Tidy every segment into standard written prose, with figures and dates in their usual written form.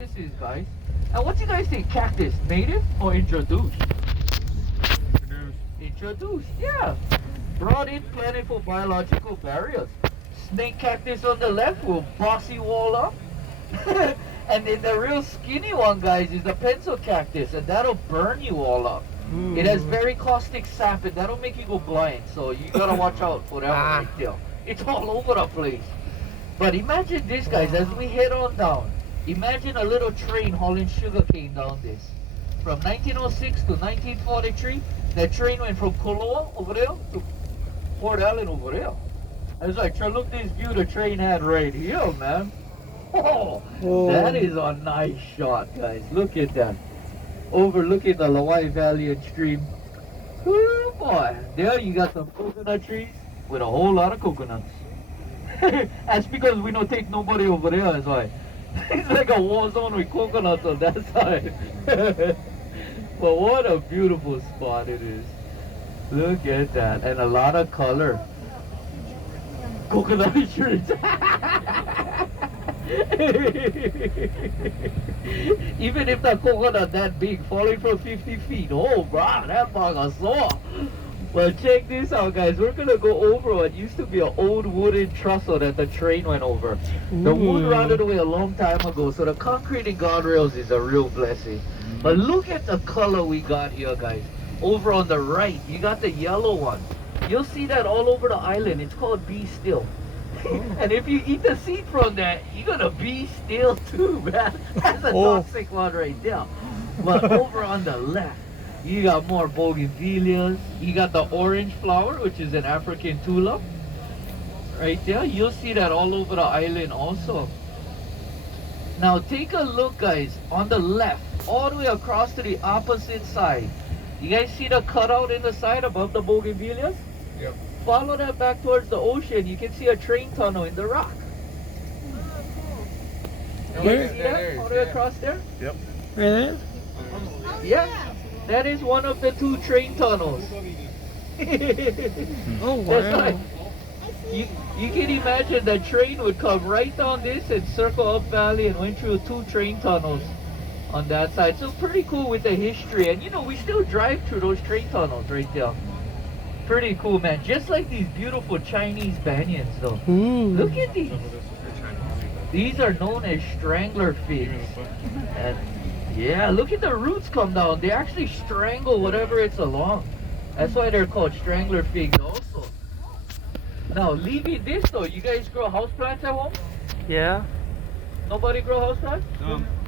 This is, guys. And what do you guys think? Cactus, native or introduced? Introduced, yeah. Brought in plentiful biological barriers. Snake cactus on the left will boss you all up. And then the real skinny one, guys, is the pencil cactus, and that'll burn you all up. It has very caustic sap, and that'll make you go blind. So you gotta watch out for that one right there. It's all over the place. But imagine this, guys, as we head on down. Imagine a little train hauling sugarcane down this. From 1906 to 1943, that train went from Koloa over there to Port Allen over there. I was like, look this view the train had right here, man. Oh, that is a nice shot, guys. Look at that. Overlooking the Lawai Valley and stream. Ooh, boy. There you got some coconut trees with a whole lot of coconuts. That's because we don't take nobody over there, that's why. It's like a war zone with coconuts on that side. But what a beautiful spot it is. Look at that. And a lot of color. Coconut trees. Even if the coconut that big, falling from 50 feet. Oh, bro, that bugger saw. But check this out, guys. We're gonna go over what used to be an old wooden trestle that the train went over. The wood rotted away a long time ago, so the concrete and guardrails is a real blessing. But look at the color we got here, guys. Over on the right, you got the yellow one. You'll see that all over the island. It's called Be Still. And if you eat the seed from that, you're gonna be still too, man. That's a toxic one right there. But over on the left, you got more bougainvilleas. You got the orange flower, which is an African tulip. Right there. You'll see that all over the island also. Now take a look, guys, on the left, all the way across to the opposite side. You guys see the cutout in the side above the bougainvilleas? Yep. Follow that back towards the ocean. You can see a train tunnel in the rock. You guys see that all the way across there? Yep. Really? Yeah. That is one of the two train tunnels. Oh, wow. That's right. You can imagine the train would come right down this and circle up valley and went through two train tunnels on that side. So pretty cool with the history. And you know, we still drive through those train tunnels right there. Pretty cool, man. Just like these beautiful Chinese banyans, though. Look at these. These are known as strangler figs. And yeah, look at the roots come down. They actually strangle whatever it's along. That's why they're called strangler figs also. Now, leaving this though, you guys grow houseplants at home? Yeah. Nobody grow houseplants?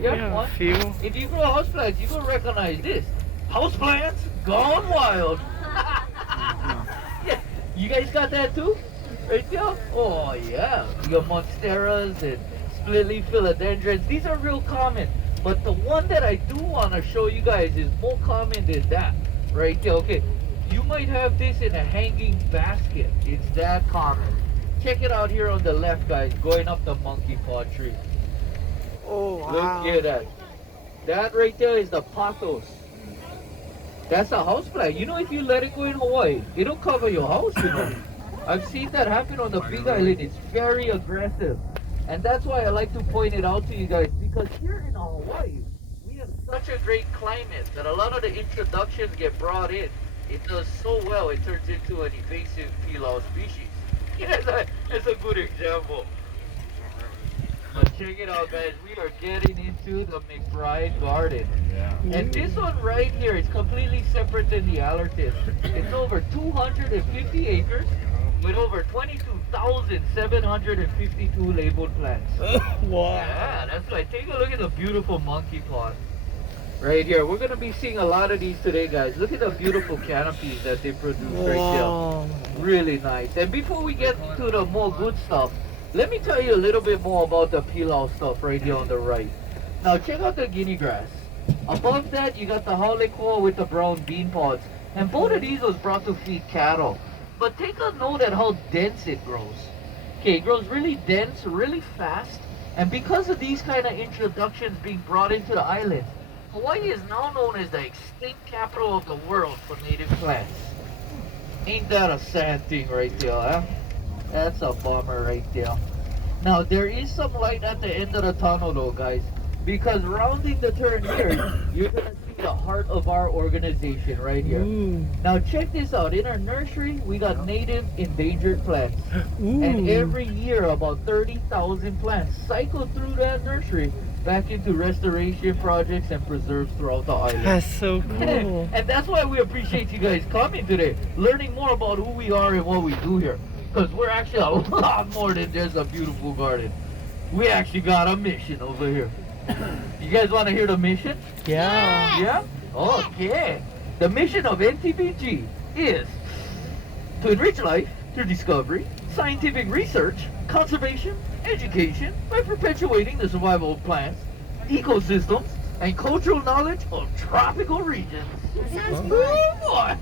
Yeah, one. Few. If you grow houseplants, you gonna recognize this. Houseplants gone wild. Yeah, you guys got that too? Right there? Oh yeah. You got monsteras and split leaf philodendrons. These are real common. But the one that I do want to show you guys is more common than that. Right there. Okay. You might have this in a hanging basket. It's that common. Check it out here on the left, guys, going up the monkey paw tree. Oh, wow. Look at that. That right there is the pothos. That's a houseplant. You know, if you let it go in Hawaii, it'll cover your house, you know. I've seen that happen on the Big Island. It's very aggressive. And that's why I like to point it out to you guys, because here in Hawaii, we have such a great climate that a lot of the introductions get brought in. It does so well, it turns into an invasive pilau species. Yeah, that's a good example. But check it out, guys. We are getting into the Mcbride Garden. Yeah. And this one right here is completely separate than the Allerton. It's over 250 acres with over 22,752 labeled plants. Wow. Yeah, that's right. Take a look at the beautiful monkey pond. Right here. We're going to be seeing a lot of these today, guys. Look at the beautiful canopies that they produce right there. Really nice. And before we get to the more good stuff, let me tell you a little bit more about the pilau stuff right here on the right. Now check out the Guinea grass. Above that, you got the haulikua with the brown bean pods. And both of these was brought to feed cattle. But take a note at how dense it grows. Okay, it grows really dense, really fast. And because of these kind of introductions being brought into the islands, Hawaii is now known as the extinct capital of the world for native plants. Ain't that a sad thing right there, huh? That's a bummer right there. Now, there is some light at the end of the tunnel though, guys. Because rounding the turn here, you're going to see the heart of our organization right here. Ooh. Now check this out. In our nursery, we got native endangered plants. Ooh. And every year, about 30,000 plants cycle through that nursery back into restoration projects and preserves throughout the island. That's so cool. And that's why we appreciate you guys coming today, learning more about who we are and what we do here. Because we're actually a lot more than just a beautiful garden. We actually got a mission over here. You guys want to hear the mission? Yeah. Yeah? Okay. The mission of NTBG is to enrich life through discovery, scientific research, conservation, education, by perpetuating the survival of plants, ecosystems, and cultural knowledge of tropical regions. Sounds Oh good. boy!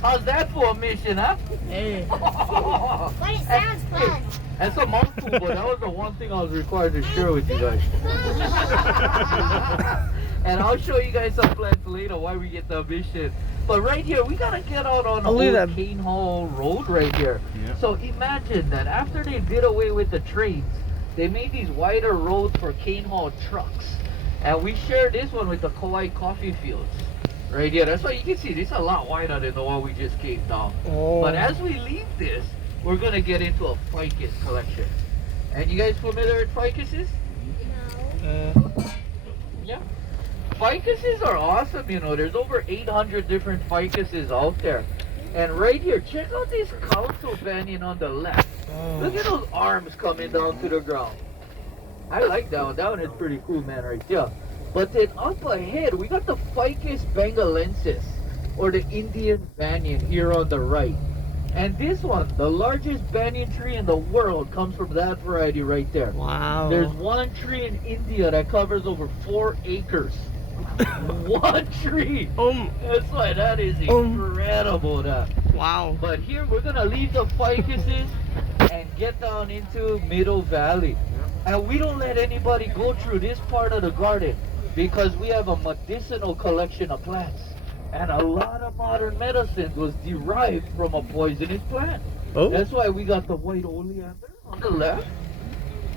How's that for a mission, huh? Hey. But it sounds fun. That's a mouthful, but that was the one thing I was required to share with you guys. And I'll show you guys some plans later why we get the mission. But right here, we gotta get out on the Oh, look at old that. Cane Hall Road right here. Yeah. So imagine that after they did away with the trains, they made these wider roads for Cane Hall trucks. And we share this one with the Kauai coffee fields. Right here, that's why you can see this is a lot wider than the one we just came down. Oh. But as we leave this, we're gonna get into a ficus collection. And you guys familiar with ficuses? Yeah. Ficuses are awesome, you know. There's over 800 different ficuses out there. And right here, check out this council banyan on the left. Look at those arms coming down to the ground. I like that one. That one is pretty cool, man, right there. But then up ahead, we got the Ficus Bengalensis, or the Indian banyan here on the right. And this one, the largest banyan tree in the world, comes from that variety right there. Wow. There's one tree in India that covers over 4 acres. One tree! That's why that is incredible. That. Wow. But here we're gonna leave the ficuses and get down into Middle Valley. And we don't let anybody go through this part of the garden because we have a medicinal collection of plants. And a lot of modern medicine was derived from a poisonous plant. Oh. That's why we got the white oleander on the left.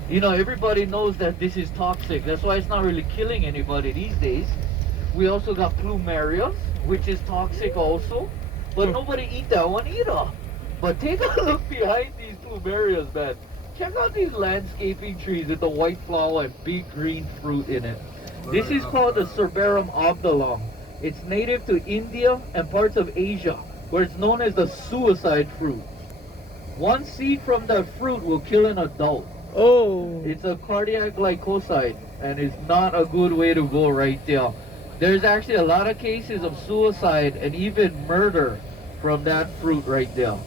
You know, everybody knows that this is toxic. That's why it's not really killing anybody these days. We also got plumerias, which is toxic also. But nobody eat that one either. But take a look behind these plumerias, man. Check out these landscaping trees with the white flower and big green fruit in it. This is called the Cerberum obdolong. It's native to India and parts of Asia, where it's known as the suicide fruit. One seed from the fruit will kill an adult. Oh. It's a cardiac glycoside, and it's not a good way to go right there. There's actually a lot of cases of suicide and even murder from that fruit right there.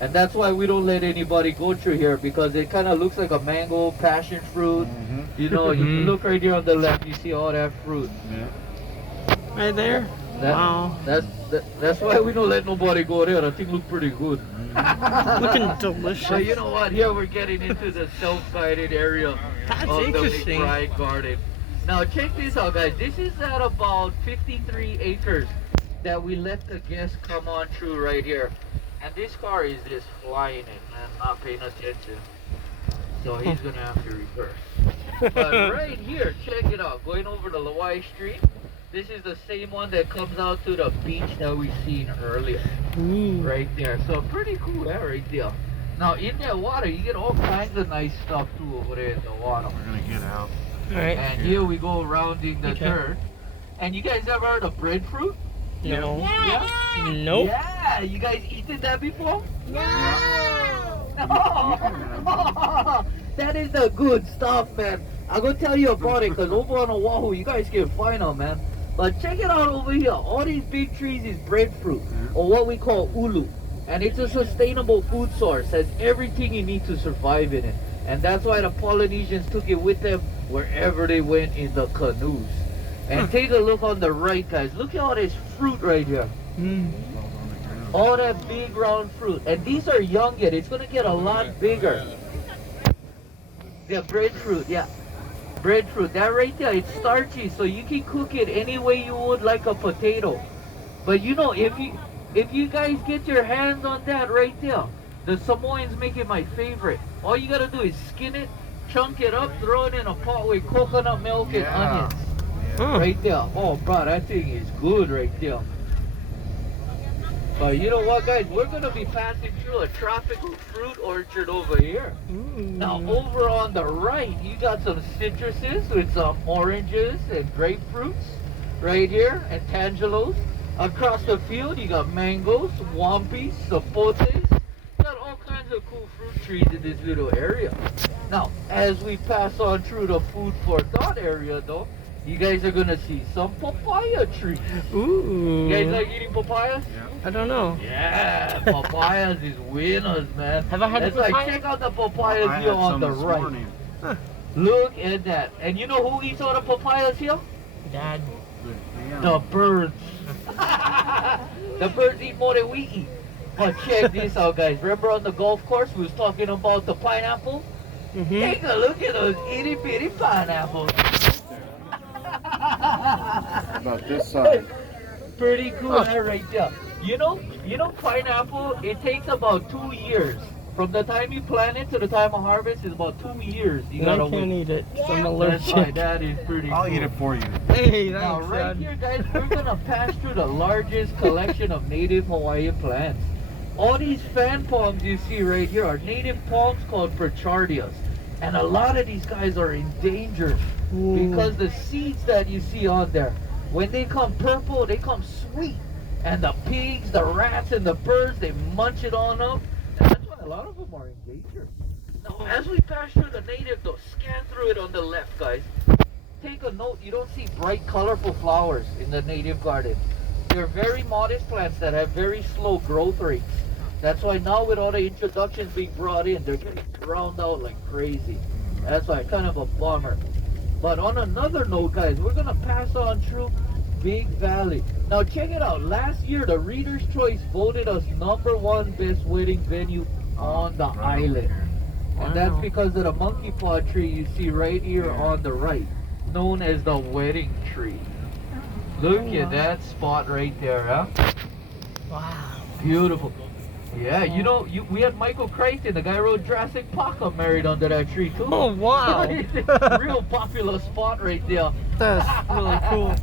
And that's why we don't let anybody go through here, because it kind of looks like a mango, passion fruit. You know, you look right here on the left, you see all that fruit. Right there? Wow. That's why we don't let nobody go there. That thing looks pretty good. Looking delicious. So you know what? Here we're getting into the self-guided area That's of the interesting. Mcbride Garden. Now check this out, guys. This is at about 53 acres that we let the guests come on through right here. And this car is just flying in and not paying attention. So he's gonna have to reverse. But right here, check it out. Going over the Lawai Street. This is the same one that comes out to the beach that we seen earlier. Ooh. Right there. So pretty cool, that right there. Now in that water, you get all kinds of nice stuff too over there in the water. We're gonna get out. Alright. And here we go rounding the Okay. turn. And you guys ever heard of breadfruit? No. Yeah. Nope. Yeah, you guys eaten that before? No. No. That is the good stuff, man. I'm gonna tell you about it, because over on Oahu, you guys can find them, man. But check it out over here. All these big trees is breadfruit, or what we call ulu. And it's a sustainable food source. Has everything you need to survive in it. And that's why the Polynesians took it with them wherever they went in the canoes. And take a look on the right, guys. Look at all this fruit right here. All that big round fruit. And these are young yet. It's going to get a lot bigger. Yeah, breadfruit, yeah. Breadfruit. That right there, it's starchy, so you can cook it any way you would, like a potato. But you know, if you guys get your hands on that right there, the Samoans make it my favorite. All you got to do is skin it, chunk it up, throw it in a pot with coconut milk and onions. Huh. Right there. Oh, bro, that thing is good right there. But you know what, guys? We're going to be passing through a tropical fruit orchard over here. Ooh. Now, over on the right, you got some citruses with some oranges and grapefruits right here, and tangelos. Across the field, you got mangoes, wampis, sapotes. Got all kinds of cool fruit trees in this little area. Now, as we pass on through the food for thought area, though, you guys are gonna see some papaya trees. Ooh. You guys like eating papayas? I don't know. Yeah, papayas is winners, man. Have I had It's a papaya? like, check out the papayas here on the right. Huh. Look at that. And you know who eats all the papayas here? Dad. The birds. The birds eat more than we eat. But check this out, guys. Remember on the golf course we was talking about the pineapple? Mm-hmm. Take a look at those itty bitty pineapples. About this size. Pretty cool, right there. You know, pineapple, it takes about 2 years. From the time you plant it to the time of harvest is about 2 years. You I gotta can't wait. eat it. 'Cause I'm That's why allergic. that is pretty I'll cool. eat it for you. Hey, Now, thanks, right Dad. here, guys, we're gonna pass through the largest collection of native Hawaiian plants. All these fan palms you see right here are native palms called Prochardias. And a lot of these guys are endangered Ooh. because the seeds that you see on there, when they come purple, they come sweet. And the pigs, the rats, and the birds, they munch it on up. And that's why a lot of them are endangered. Now, as we pass through the native, though, scan through it on the left, guys. Take a note, you don't see bright, colorful flowers in the native garden. They're very modest plants that have very slow growth rates. That's why now with all the introductions being brought in, they're getting drowned out like crazy. That's why kind of a bummer. But on another note, guys, we're gonna pass on through Big Valley. Now check it out. Last year, the Reader's Choice voted us #1 best wedding venue on the island. And that's Wow. because of the monkey paw tree you see right here on the right, known as the wedding tree. Look at that spot right there, huh? Wow. Beautiful. Yeah, you know, we had Michael Crichton, the guy who wrote Jurassic Park, got married under that tree too. Oh, wow. Real popular spot right there. That's really cool.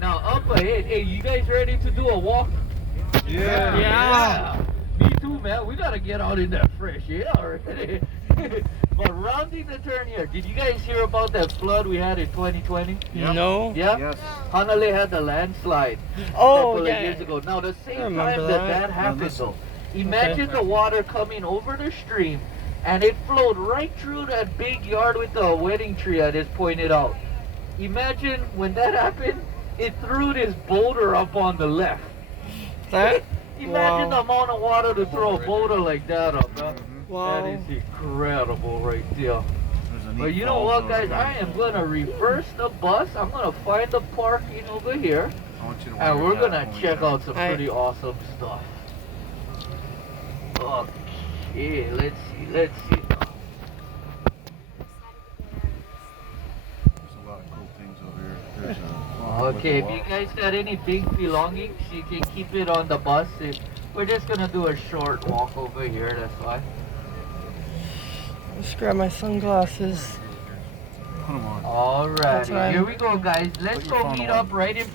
Now up ahead, hey, you guys ready to do a walk? Yeah. Yeah. Me too, man. We gotta get out in that fresh air already. But rounding the turn here, did you guys hear about that flood we had in 2020? Yep. No. Yeah? Yes. Hanalei had the landslide a Oh, couple of yeah. years ago. Now, the I same remember time that that. happened, listen. though, imagine the water coming over the stream, and it flowed right through that big yard with the wedding tree I just pointed out. Imagine when that happened, it threw this boulder up on the left. That? Imagine the Wow. amount of water to throw a boulder like that up, man. Wow. That is incredible right there. There's a neat But you know falls what, over guys? there. I am going to reverse the bus. I'm going to find the parking over here. I want you to And wear we're that gonna when we check get out some I- pretty awesome stuff. Okay, let's see. There's a lot of cool things over here. There's a pond with Okay, a if you wall. guys got any big belongings, you can keep it on the bus. We're just gonna do a short walk over here, that's why. Let's grab my sunglasses. Put 'em on. Alrighty, right. here we go, guys. Let's Put your go phone meet on. up right in